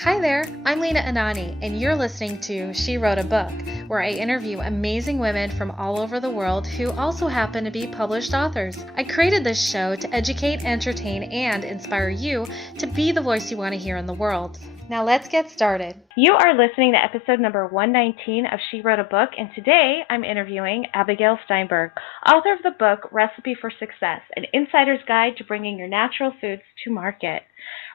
Hi there, I'm Lena Anani, and you're listening to She Wrote a Book, where I interview amazing women from all over the world who also happen to be published authors. I created this show to educate, entertain, and inspire you to be the voice you want to hear in the world. Now let's get started. You are listening to episode number 119 of She Wrote a Book, and today I'm interviewing Abigail Steinberg, author of the book Recipe for Success, an insider's guide to bringing your natural foods to market.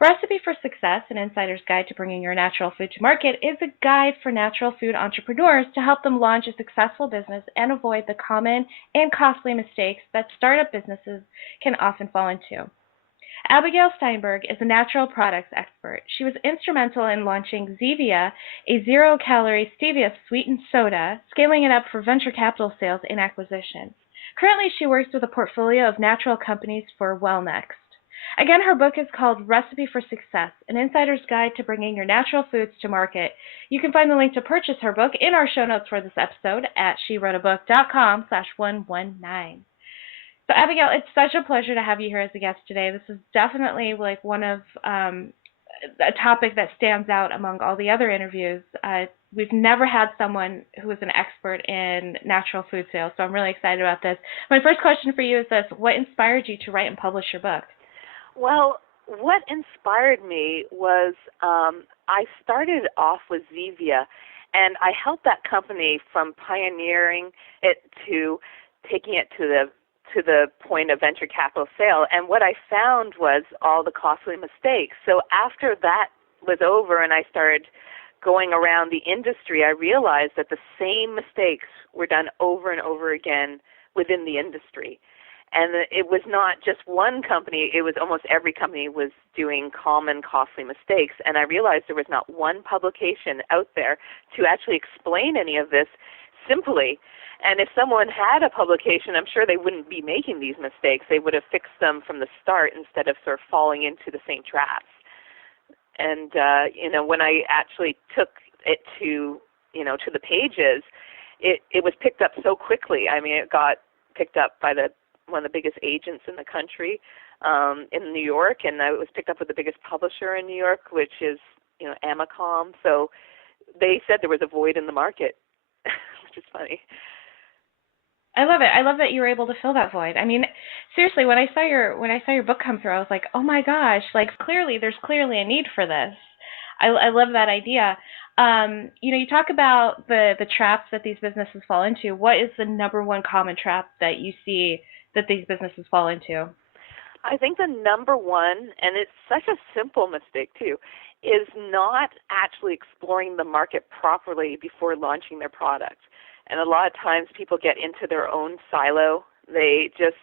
Recipe for Success, an insider's guide to bringing your natural food to market, is a guide for natural food entrepreneurs to help them launch a successful business and avoid the common and costly mistakes that startup businesses can often fall into. Abigail Steinberg is a natural products expert. She was instrumental in launching Zevia, a zero-calorie stevia sweetened soda, scaling it up for venture capital sales and acquisitions. Currently, she works with a portfolio of natural companies for WellNext. Again, her book is called Recipe for Success, an insider's guide to bringing your natural foods to market. You can find the link to purchase her book in our show notes for this episode at SheWroteABook.com/119. So Abigail, it's such a pleasure to have you here as a guest today. This is definitely like one of a topic that stands out among all the other interviews. We've never had someone who is an expert in natural food sales, so I'm really excited about this. My first question for you is this: what inspired you to write and publish your book? Well, what inspired me was I started off with Zevia, and I helped that company from pioneering it to taking it to the point of venture capital sale. And what I found was all the costly mistakes. So after that was over and I started going around the industry, I realized that the same mistakes were done over and over again within the industry. And it was not just one company, it was almost every company was doing common costly mistakes. And I realized there was not one publication out there to actually explain any of this simply. And if someone had a publication, I'm sure they wouldn't be making these mistakes. They would have fixed them from the start instead of sort of falling into the same traps. And, when I actually took it to the pages, it was picked up so quickly. I mean, it got picked up by one of the biggest agents in the country in New York, and it was picked up with the biggest publisher in New York, which is, Amacom. So they said there was a void in the market, which is funny. I love it. I love that you were able to fill that void. I mean, seriously, when I saw your book come through, I was like, oh my gosh, like there's clearly a need for this. I love that idea. You talk about the traps that these businesses fall into. What is the number one common trap that you see that these businesses fall into? I think the number one, and it's such a simple mistake too, is not actually exploring the market properly before launching their product. And a lot of times people get into their own silo. They just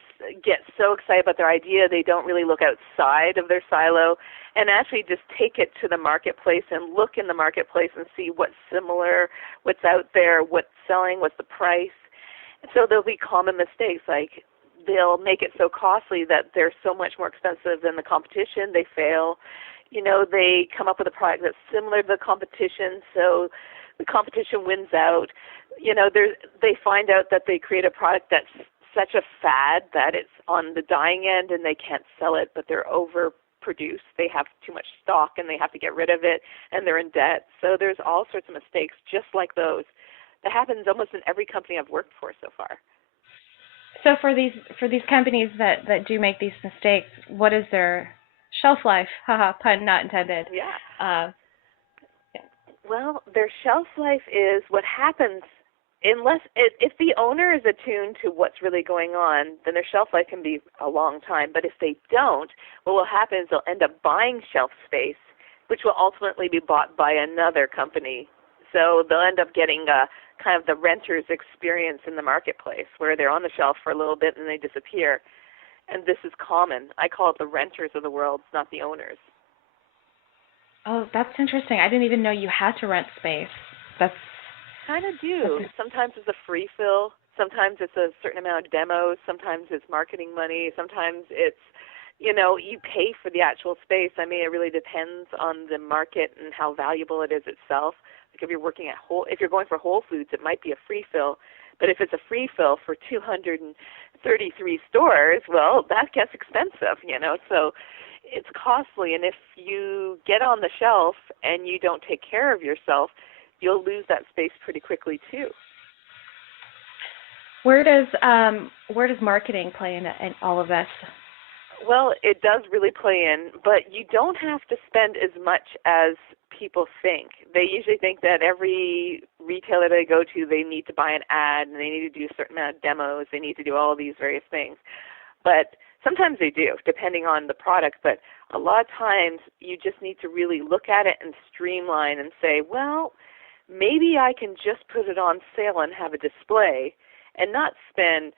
get so excited about their idea, they don't really look outside of their silo and actually just take it to the marketplace and look in the marketplace and see what's similar, what's out there, what's selling, what's the price. And so there'll be common mistakes, like they'll make it so costly that they're so much more expensive than the competition, they fail. They come up with a product that's similar to the competition, so the competition wins out. They find out that they create a product that's such a fad that it's on the dying end and they can't sell it, but they're overproduced. They have too much stock and they have to get rid of it, and they're in debt. So there's all sorts of mistakes just like those. That happens almost in every company I've worked for so far. So for these companies that do make these mistakes, what is their shelf life? Haha, pun not intended. Yeah. Well, their shelf life is what happens if the owner is attuned to what's really going on, then their shelf life can be a long time. But if they don't, what will happen is they'll end up buying shelf space, which will ultimately be bought by another company. So they'll end up getting kind of the renter's experience in the marketplace, where they're on the shelf for a little bit and they disappear. And this is common. I call it the renters of the world, not the owners. Oh, that's interesting. I didn't even know you had to rent space. Kind of do. Sometimes it's a free fill. Sometimes it's a certain amount of demos. Sometimes it's marketing money. Sometimes it's, you pay for the actual space. I mean, it really depends on the market and how valuable it is itself. Like if you're going for Whole Foods, it might be a free fill. But if it's a free fill for 233 stores, well, that gets expensive, So it's costly, and if you get on the shelf and you don't take care of yourself, you'll lose that space pretty quickly too. Where does marketing play in all of this? Well, it does really play in, but you don't have to spend as much as people think. They usually think that every retailer they go to, they need to buy an ad and they need to do a certain amount of demos, they need to do all these various things. But sometimes they do, depending on the product, but a lot of times you just need to really look at it and streamline and say, well, maybe I can just put it on sale and have a display and not spend,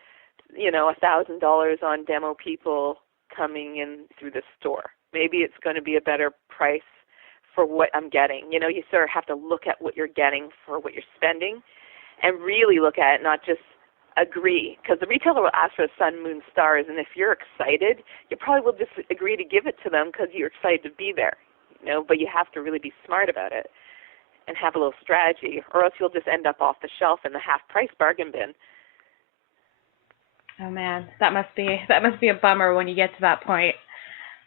$1,000 on demo people coming in through the store. Maybe it's going to be a better price for what I'm getting. You sort of have to look at what you're getting for what you're spending and really look at it, not just agree, because the retailer will ask for the sun, moon, stars, and if you're excited, you probably will just agree to give it to them because you're excited to be there, but you have to really be smart about it and have a little strategy, or else you'll just end up off the shelf in the half-price bargain bin. Oh man, that must be a bummer when you get to that point.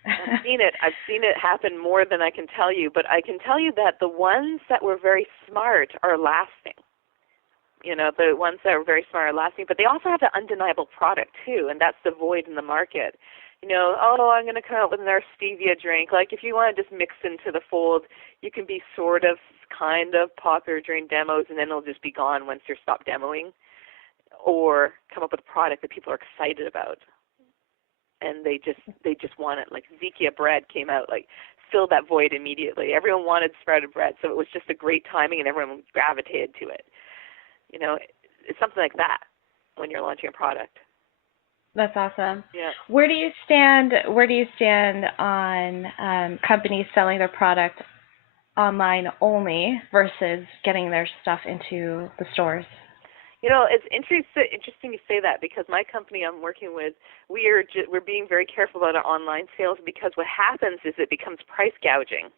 I've seen it happen more than I can tell you, but I can tell you that the ones that were very smart are lasting. The ones that are very smart are lasting, but they also have the undeniable product too, and that's the void in the market. I'm going to come out with another stevia drink. Like if you want to just mix into the fold, you can be sort of, kind of popular during demos, and then it'll just be gone once you're stopped demoing. Or come up with a product that people are excited about, and they just want it. Like Zevia bread came out, like filled that void immediately. Everyone wanted sprouted bread, so it was just a great timing, and everyone gravitated to it. It's something like that when you're launching a product. That's awesome. Yeah. Where do you stand on companies selling their product online only versus getting their stuff into the stores? It's interesting you say that, because my company I'm working with, we're being very careful about our online sales, because what happens is it becomes price gouging.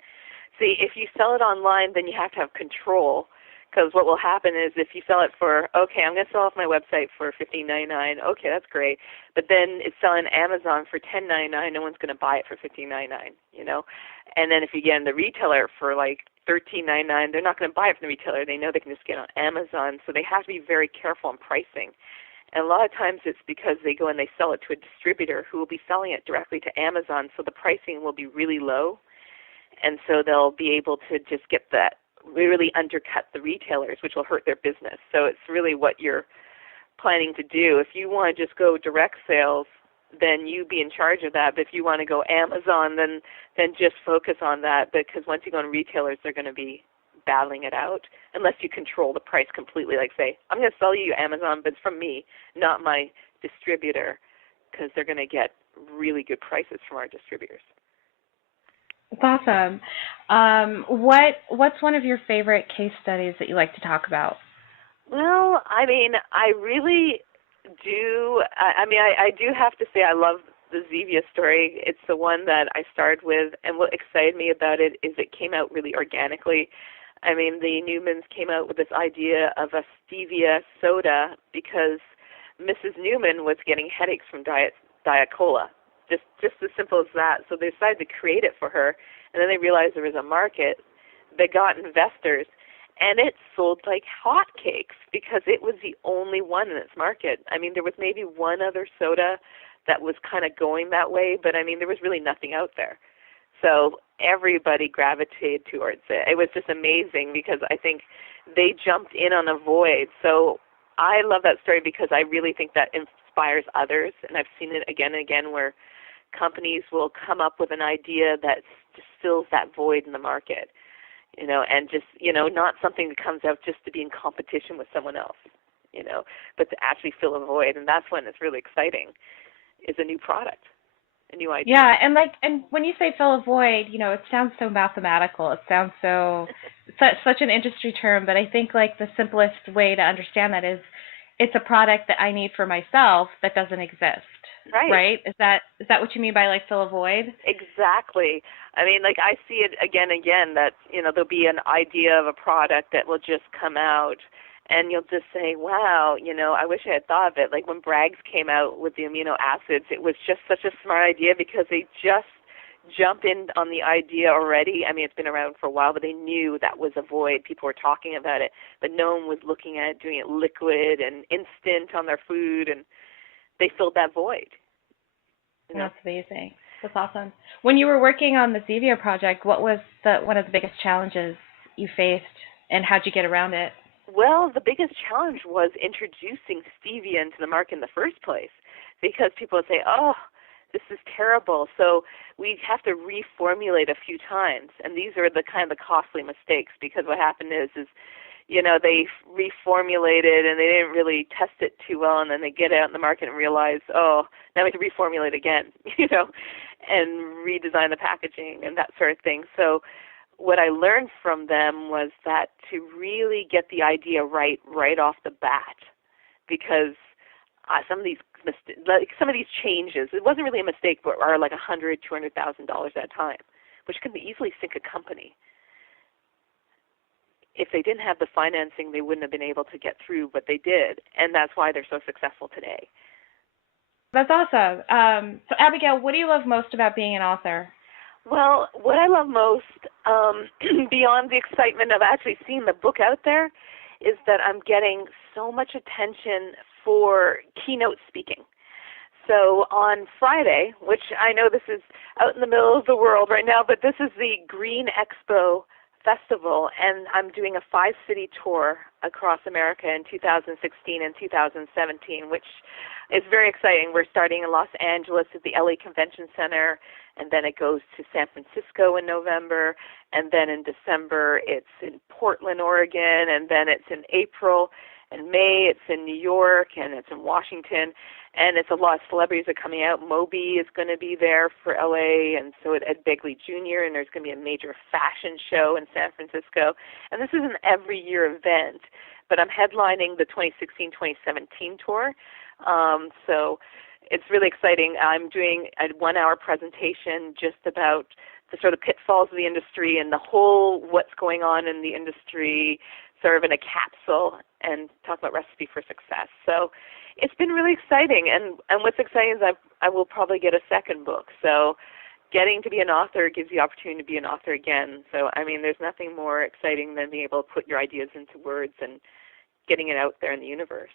See, if you sell it online, then you have to have control, because what will happen is if you sell it for, okay, I'm going to sell off my website for $15.99, okay, that's great, but then it's selling Amazon for $10.99, no one's going to buy it for $15.99, and then if you get in the retailer for like $13.99, they're not going to buy it from the retailer. They know they can just get it on Amazon, so they have to be very careful on pricing. And a lot of times it's because they go and they sell it to a distributor who will be selling it directly to Amazon, so the pricing will be really low, and so they'll be able to just get that, really undercut the retailers, which will hurt their business. So it's really what you're planning to do. If you want to just go direct sales, then you be in charge of that. But if you want to go Amazon, then just focus on that, because once you go on retailers, they're going to be battling it out unless you control the price completely. Like say, I'm going to sell you Amazon, but it's from me, not my distributor, because they're going to get really good prices from our distributors. That's awesome. What's one of your favorite case studies that you like to talk about? Well, I really do. I do have to say I love the Zevia story. It's the one that I started with, and what excited me about it is it came out really organically. The Newmans came out with this idea of a stevia soda because Mrs. Newman was getting headaches from Diet Cola. Just as simple as that. So they decided to create it for her, and then they realized there was a market. They got investors, and it sold like hotcakes because it was the only one in its market. There was maybe one other soda that was kind of going that way, but there was really nothing out there. So everybody gravitated towards it. It was just amazing because I think they jumped in on a void. So I love that story because I really think that inspires others, and I've seen it again and again where companies will come up with an idea that just fills that void in the market, and just, not something that comes out just to be in competition with someone else, but to actually fill a void. And that's when it's really exciting, is a new product, a new idea. Yeah, and when you say fill a void, it sounds so mathematical. It sounds so such an industry term, but I think like the simplest way to understand that is it's a product that I need for myself that doesn't exist. Right? Is that what you mean by like fill a void? Exactly. I see it again and again that, there'll be an idea of a product that will just come out and you'll just say, wow, I wish I had thought of it. Like when Bragg's came out with the amino acids, it was just such a smart idea because they just jump in on the idea already. I mean, it's been around for a while, but they knew that was a void. People were talking about it, but no one was looking at doing it liquid and instant on their food, and they filled that void. You know? That's amazing. That's awesome. When you were working on the Zevia project, what was one of the biggest challenges you faced, and how'd you get around it? Well, the biggest challenge was introducing stevia into the market in the first place, because people would say, oh, this is terrible. So we have to reformulate a few times, and these are the kind of costly mistakes, because what happened is they reformulated and they didn't really test it too well, and then they get out in the market and realize, oh, now we have to reformulate again, and redesign the packaging and that sort of thing. So what I learned from them was that to really get the idea right off the bat, because some of these changes, it wasn't really a mistake, but are like $100,000, $200,000 at a time, which can easily sink a company. If they didn't have the financing, they wouldn't have been able to get through, but they did, and that's why they're so successful today. That's awesome. So Abigail, what do you love most about being an author? Well, what I love most, beyond the excitement of actually seeing the book out there, is that I'm getting so much attention for keynote speaking. So on Friday, which I know this is out in the middle of the world right now, but this is the Green Expo Festival, and I'm doing a 5-city tour across America in 2016 and 2017, which is very exciting. We're starting in Los Angeles at the LA Convention Center, and then it goes to San Francisco in November, and then in December it's in Portland, Oregon, and then it's in April and May it's in New York, and it's in Washington, and it's a lot of celebrities are coming out. Moby is going to be there for LA, and so Ed Begley Jr., and there's going to be a major fashion show in San Francisco, and this is an every year event, but I'm headlining the 2016-2017 tour, so it's really exciting. I'm doing a 1-hour presentation just about the sort of pitfalls of the industry and the whole what's going on in the industry, sort of in a capsule, and talk about recipe for success. So it's been really exciting, and what's exciting is I will probably get a second book. So getting to be an author gives you the opportunity to be an author again. So, I mean, there's nothing more exciting than being able to put your ideas into words and getting it out there in the universe.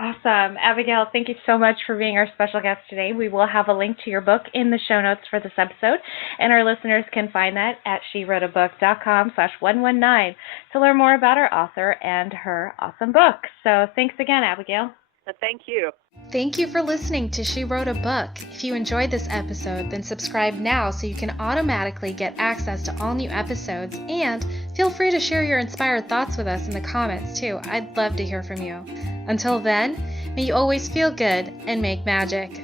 Awesome. Abigail, thank you so much for being our special guest today. We will have a link to your book in the show notes for this episode, and our listeners can find that at SheWroteABook.com/119 to learn more about our author and her awesome book. So thanks again, Abigail. Thank you. Thank you for listening to She Wrote a Book. If you enjoyed this episode, then subscribe now so you can automatically get access to all new episodes, and feel free to share your inspired thoughts with us in the comments too. I'd love to hear from you. Until then, may you always feel good and make magic.